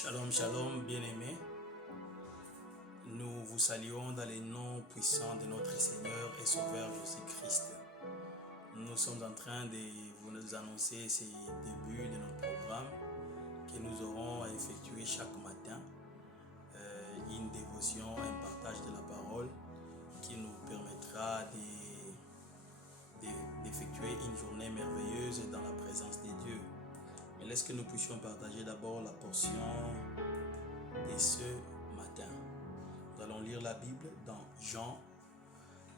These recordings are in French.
Shalom, shalom, bien-aimés. Nous vous saluons dans les noms puissants de notre Seigneur et Sauveur Jésus-Christ. Nous sommes en train de vous annoncer ces débuts de notre programme que nous aurons à effectuer chaque matin. Une dévotion, un partage de la parole qui nous permettra d'effectuer une journée merveilleuse dans la présence de Dieu. Mais laisse que nous puissions partager d'abord la portion de ce matin. Nous allons lire la Bible dans Jean,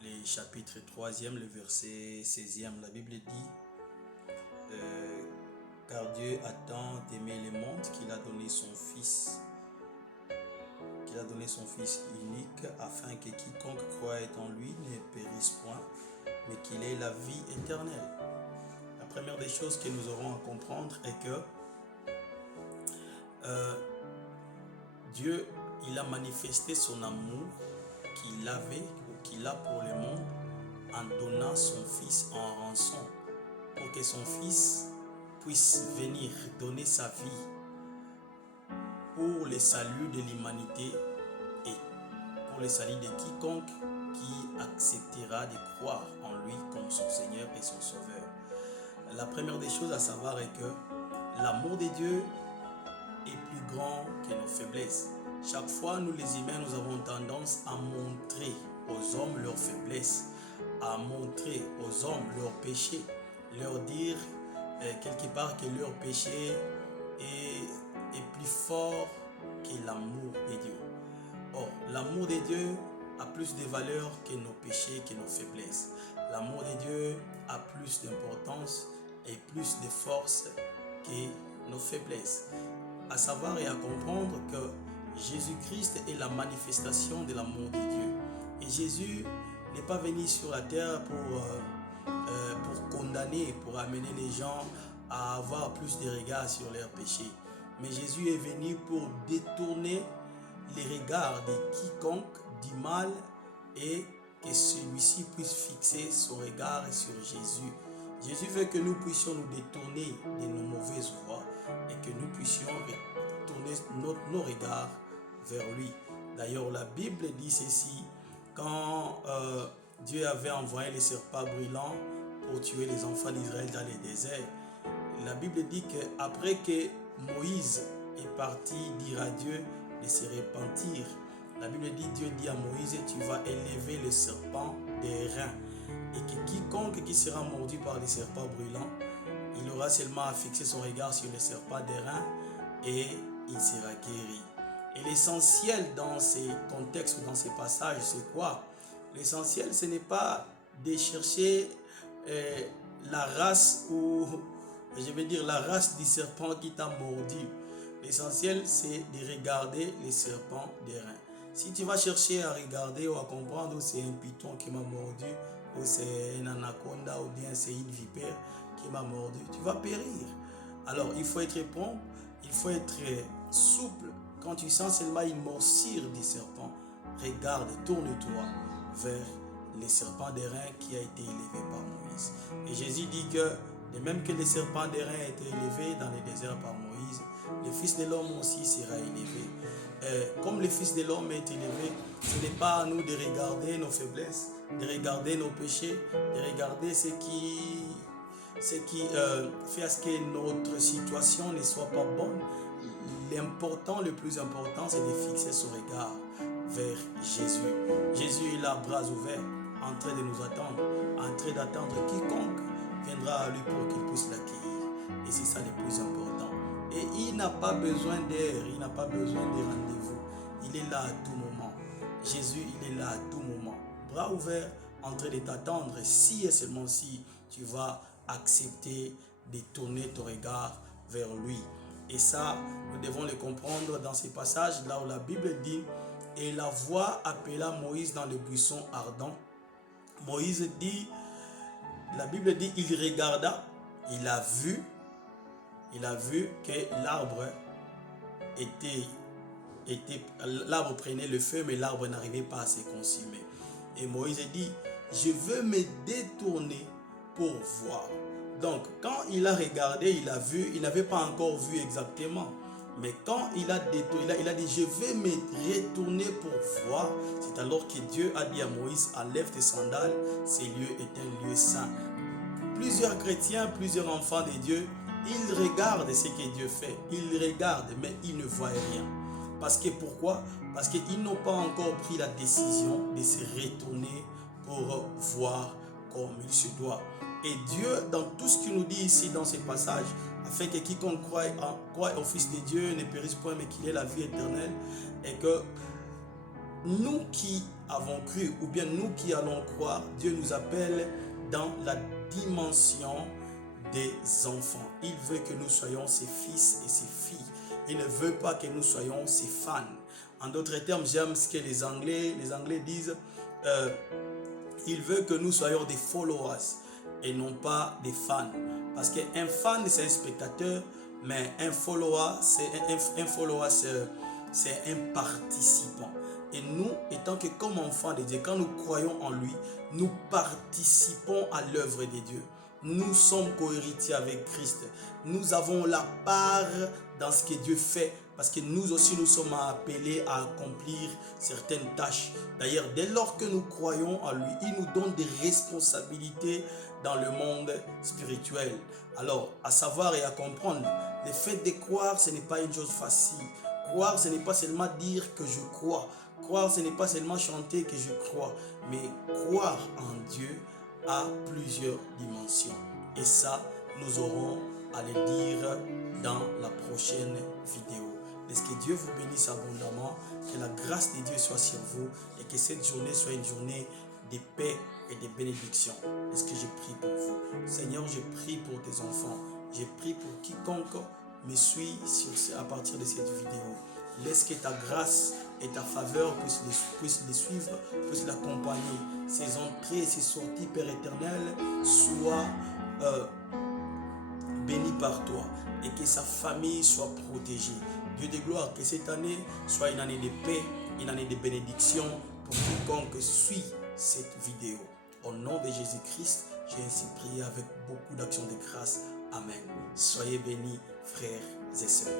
le chapitre 3e, le verset 16e. La Bible dit car Dieu a tant aimé le monde qu'il a donné son Fils, unique, afin que quiconque croit en lui ne périsse point, mais qu'il ait la vie éternelle. La première des choses que nous aurons à comprendre est que Dieu, il a manifesté son amour qu'il avait ou qu'il a pour le monde en donnant son Fils en rançon pour que son Fils puisse venir donner sa vie pour le salut de l'humanité et pour le salut de quiconque qui acceptera de croire en lui comme son Seigneur et son Sauveur. La première des choses à savoir est que l'amour de Dieu est plus grand que nos faiblesses. Chaque fois, nous les humains, nous avons tendance à montrer aux hommes leurs faiblesses, à montrer aux hommes leurs péchés, leur dire quelque part que leur péché est plus fort que l'amour de Dieu. Or, l'amour de Dieu a plus de valeur que nos péchés, que nos faiblesses. L'amour de Dieu a plus d'importance et plus de force que nos faiblesses. À savoir et à comprendre que Jésus-Christ est la manifestation de l'amour de Dieu. Et Jésus n'est pas venu sur la terre pour condamner, pour amener les gens à avoir plus de regards sur leurs péchés. Mais Jésus est venu pour détourner les regards de quiconque du mal et que celui-ci puisse fixer son regard sur Jésus. Jésus veut que nous puissions nous détourner de nos mauvaises voies et que nous puissions tourner nos regards vers lui. D'ailleurs, la Bible dit ceci: quand Dieu avait envoyé les serpents brûlants pour tuer les enfants d'Israël dans les déserts, la Bible dit qu'après que Moïse est parti dire à Dieu de se repentir, la Bible dit, Dieu dit à Moïse, tu vas élever le serpent des reins, et que quiconque qui sera mordu par les serpents brûlants, il aura seulement à fixer son regard sur le serpent des reins et il sera guéri. Et l'essentiel dans ces contextes ou dans ces passages, c'est quoi? L'essentiel, ce n'est pas de chercher la race ou, je vais dire, la race du serpent qui t'a mordu. L'essentiel, c'est de regarder les serpents des reins. Si tu vas chercher à regarder ou à comprendre où c'est un python qui m'a mordu, ou c'est un anaconda, ou bien c'est une vipère qui m'a mordu, tu vas périr. Alors, il faut être prompt, il faut être souple. Quand tu sens seulement une morsure du serpent, regarde, tourne-toi vers le serpent des reins qui a été élevé par Moïse. Et Jésus dit que, de même que le serpent des reins a été élevé dans le désert par Moïse, le Fils de l'homme aussi sera élevé. Comme le Fils de l'homme est élevé, ce n'est pas à nous de regarder nos faiblesses, de regarder nos péchés, de regarder ce qui fait à ce que notre situation ne soit pas bonne. Le plus important, c'est de fixer son regard vers Jésus. Jésus est là, bras ouverts, en train de nous attendre, en train d'attendre quiconque viendra à lui pour qu'il puisse l'accueillir. Et c'est ça le plus important. Et il n'a pas besoin d'heure, il n'a pas besoin de rendez-vous. Il est là à tout moment. Jésus, il est là à tout moment. Bras ouverts, en train de t'attendre, si et seulement si tu vas accepter de tourner ton regard vers lui. Et ça, nous devons le comprendre dans ces passages, là où la Bible dit, et la voix appela Moïse dans le buisson ardent. Moïse dit, la Bible dit, il regarda, il a vu que l'arbre prenait le feu, mais l'arbre n'arrivait pas à se consumer. Et Moïse dit, je veux me détourner pour voir. Donc, quand il a regardé, il a vu, il n'avait pas encore vu exactement, Mais quand il a détourné, il a dit, je vais me retourner pour voir. C'est alors que Dieu a dit à Moïse, enlève tes sandales, ce lieu est un lieu saint. Plusieurs chrétiens, plusieurs enfants de Dieu, ils regardent ce que Dieu fait. Ils regardent, mais ils ne voient rien. Parce que pourquoi? Parce qu'ils n'ont pas encore pris la décision de se retourner pour voir comme il se doit. Et Dieu, dans tout ce qu'il nous dit ici dans ce passage, afin que quiconque croit au Fils de Dieu ne périsse point, mais qu'il ait la vie éternelle, et que nous qui avons cru, ou bien nous qui allons croire, Dieu nous appelle dans la dimension des enfants. Il veut que nous soyons ses fils et ses filles. Il ne veut pas que nous soyons ses fans. En d'autres termes, j'aime ce que les Anglais disent. Il veut que nous soyons des followers et non pas des fans. Parce qu'un fan, c'est un spectateur, mais un follower, c'est un participant. Et nous, étant que comme enfants de Dieu, quand nous croyons en lui, nous participons à l'œuvre de Dieu. Nous sommes co-héritiers avec Christ. Nous avons la part dans ce que Dieu fait, parce que nous aussi nous sommes appelés à accomplir certaines tâches. D'ailleurs, dès lors que nous croyons en lui, il nous donne des responsabilités dans le monde spirituel. Alors, à savoir et à comprendre, le fait de croire, ce n'est pas une chose facile. Croire, ce n'est pas seulement dire que je crois. Croire, ce n'est pas seulement chanter que je crois. Mais croire en Dieu a plusieurs dimensions. Et ça, nous aurons à le dire dans la prochaine vidéo. Est-ce que Dieu vous bénisse abondamment, que la grâce de Dieu soit sur vous et que cette journée soit une journée de paix et de bénédiction. Est-ce que je prie pour vous? Seigneur, je prie pour tes enfants. Je prie pour quiconque me suit à partir de cette vidéo. Laisse que ta grâce et ta faveur puissent les suivre, puissent l'accompagner. Ses entrées et ses sorties, Père éternel, soient bénies par toi et que sa famille soit protégée. Dieu de gloire, que cette année soit une année de paix, une année de bénédiction pour quiconque suit cette vidéo. Au nom de Jésus-Christ, j'ai ainsi prié avec beaucoup d'actions de grâce. Amen. Soyez bénis, frères et sœurs.